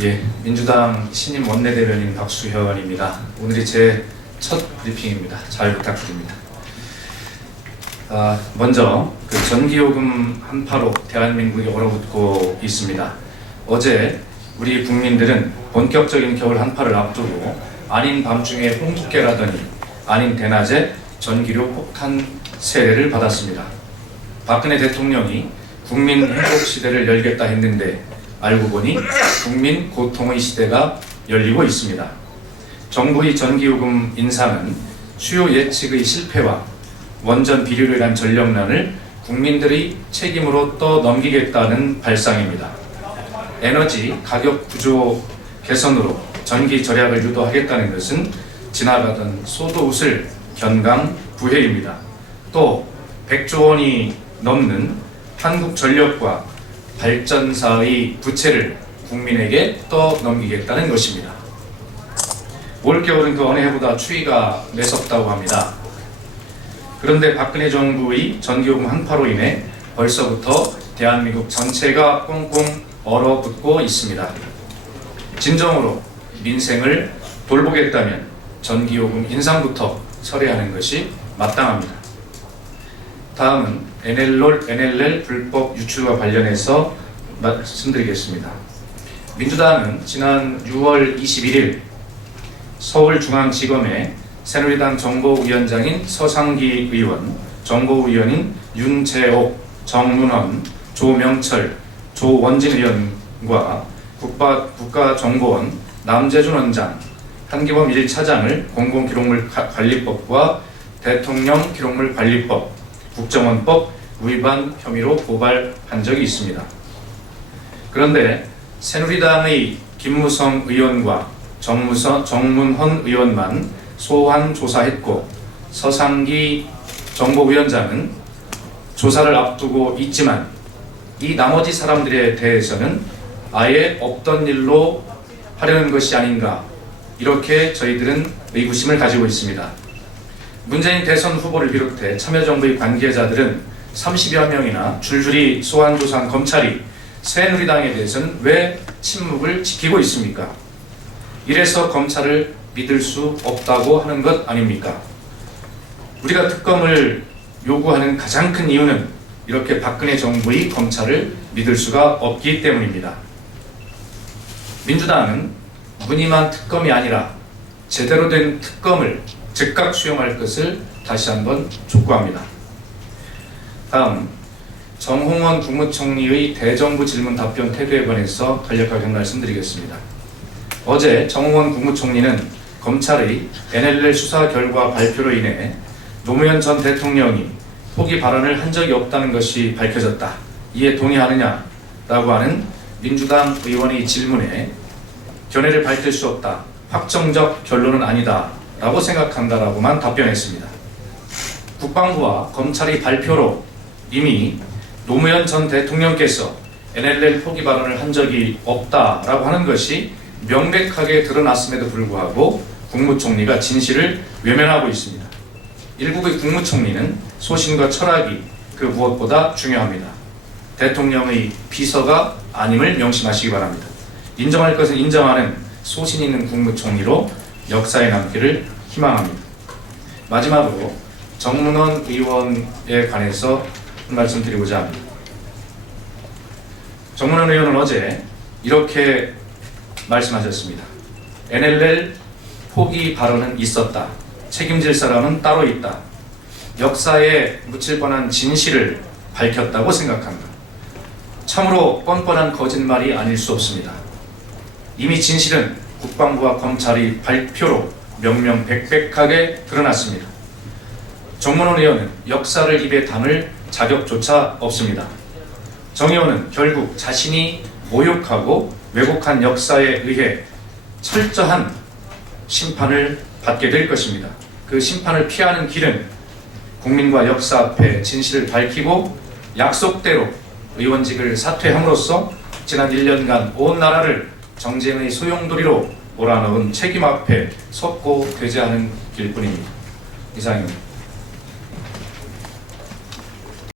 예, 민주당 신임 원내대변인 박수현입니다. 오늘이 제 첫 브리핑입니다. 잘 부탁드립니다. 먼저 전기요금 한파로 대한민국이 얼어붙고 있습니다. 어제 우리 국민들은 본격적인 겨울 한파를 앞두고 아닌 밤중에 홍두깨라더니 아닌 대낮에 전기료 폭탄 세례를 받았습니다. 박근혜 대통령이 국민 행복 시대를 열겠다 했는데 알고 보니 국민 고통의 시대가 열리고 있습니다. 정부의 전기요금 인상은 수요 예측의 실패와 원전 비료로 인한 전력난을 국민들의 책임으로 떠넘기겠다는 발상입니다. 에너지 가격 구조 개선으로 전기 절약을 유도하겠다는 것은 지나가던 소도 웃을 견강부회입니다. 또 100조 원이 넘는 한국전력과 발전사의 부채를 국민에게 떠넘기겠다는 것입니다. 올겨울은 그 어느 해보다 추위가 매섭다고 합니다. 그런데 박근혜 정부의 전기요금 한파로 인해 벌써부터 대한민국 전체가 꽁꽁 얼어붙고 있습니다. 진정으로 민생을 돌보겠다면 전기요금 인상부터 철회하는 것이 마땅합니다. 다음은 NLL 불법 유출과 관련해서 말씀드리겠습니다. 민주당은 지난 6월 21일 서울중앙지검에 새누리당 정보위원장인 서상기 의원, 정보위원인 윤재옥, 정문헌, 조명철, 조원진 의원과 국가정보원 남재준 원장, 한기범 1차장을 공공기록물관리법과 대통령기록물관리법, 국정원법 위반 혐의로 고발한 적이 있습니다. 그런데 새누리당의 김무성 의원과 정문헌 의원만 소환 조사했고 서상기 정보위원장은 조사를 앞두고 있지만 이 나머지 사람들에 대해서는 아예 없던 일로 하려는 것이 아닌가, 이렇게 저희들은 의구심을 가지고 있습니다. 문재인 대선 후보를 비롯해 참여정부의 관계자들은 30여 명이나 줄줄이 소환 조사한 검찰이 새누리당에 대해서는 왜 침묵을 지키고 있습니까? 이래서 검찰을 믿을 수 없다고 하는 것 아닙니까? 우리가 특검을 요구하는 가장 큰 이유는 이렇게 박근혜 정부의 검찰을 믿을 수가 없기 때문입니다. 민주당은 무늬만 특검이 아니라 제대로 된 특검을 즉각 수용할 것을 다시 한번 촉구합니다. 다음, 정홍원 국무총리의 대정부 질문 답변 태도에 관해서 간략하게 말씀드리겠습니다. 어제 정홍원 국무총리는 검찰의 NLL 수사 결과 발표로 인해 노무현 전 대통령이 포기 발언을 한 적이 없다는 것이 밝혀졌다, 이에 동의하느냐라고 하는 민주당 의원의 질문에 견해를 밝힐 수 없다, 확정적 결론은 아니다 라고 생각한다라고만 답변했습니다. 국방부와 검찰의 발표로 이미 노무현 전 대통령께서 NLL 포기 발언을 한 적이 없다라고 하는 것이 명백하게 드러났음에도 불구하고 국무총리가 진실을 외면하고 있습니다. 일국의 국무총리는 소신과 철학이 그 무엇보다 중요합니다. 대통령의 비서가 아님을 명심하시기 바랍니다. 인정할 것은 인정하는 소신 있는 국무총리로 역사에 남기를 희망합니다. 마지막으로 정문헌 의원에 관해서 말씀드리고자 합니다. 정문헌 의원은 어제 이렇게 말씀하셨습니다. NLL 포기 발언은 있었다. 책임질 사람은 따로 있다. 역사에 묻힐 뻔한 진실을 밝혔다고 생각한다. 참으로 뻔뻔한 거짓말이 아닐 수 없습니다. 이미 진실은 국방부와 검찰의 발표로 명명백백하게 드러났습니다. 정문헌 의원은 역사를 입에 담을 자격조차 없습니다. 정 의원은 결국 자신이 모욕하고 왜곡한 역사에 의해 철저한 심판을 받게 될 것입니다. 그 심판을 피하는 길은 국민과 역사 앞에 진실을 밝히고 약속대로 의원직을 사퇴함으로써 지난 1년간 온 나라를 정쟁의 소용돌이로 몰아넣은 책임 앞에 섰고 되지 않은 길뿐입니다. 이상입니다.